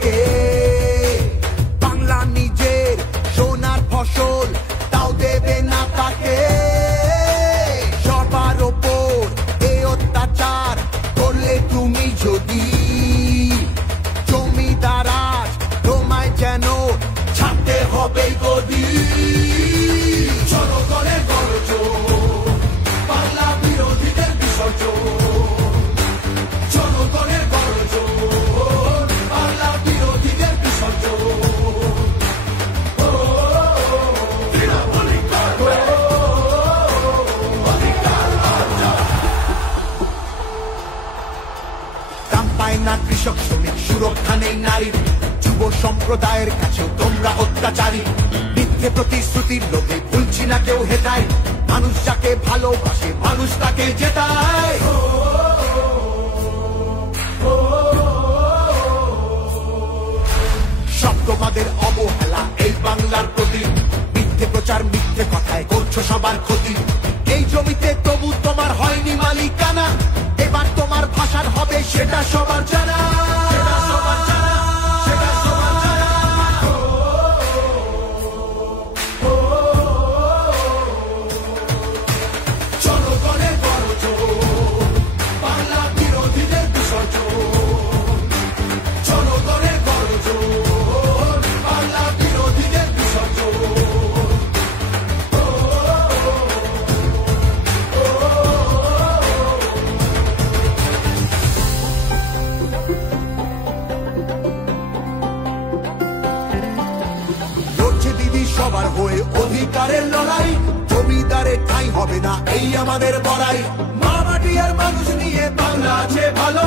থাকে। বাংলা নিজের সোনার ফসল, তাও দেবে না তাকে। সবার ওপর এ অত্যাচার করলে তুমি যদি, জমিদার আজ তোমায় যেন ছাড়তে হবে গদি। জনগণের গর্জন, বাংলা বিরোধীদের বিসর্জন। জনগণের গর্জন, বাংলা বিরোধীদের বিসর্জন। দাম পায় না কৃষক শ্রমিক, সুরক্ষা নেই নারীর, যুব সম্প্রদায়ের কাছেও তোমরা অত্যাচারী। মিথ্যে প্রতিশ্রুতির লোভে ভুলছি না কেউ হেটায়, মানুষ যাকে ভালোবাসে মানুষ তাকে জেতায়। সব তোমাদের অবহেলা এই বাংলার প্রতি, মিথ্যে প্রচার মিথ্যে কথায় করছো সবার ক্ষতি। এই জমিতে তবু তোমার হয়নি মালিকানা, এবার তোমার ভাষার হবে সেটা সবার জানা। জনগণের গর্জন, বাংলা বিরোধীদের বিসর্জন। জনগণের গর্জন, বাংলা বিরোধীদের বিসর্জন। লড়ছে দিদি সবার হয়ে অধিকারের লড়াই, জমিদারের ঠাঁই হবে না এই আমাদের বড়াই। মা মাটি আর মানুষ নিয়ে বাংলা আছে ভালো।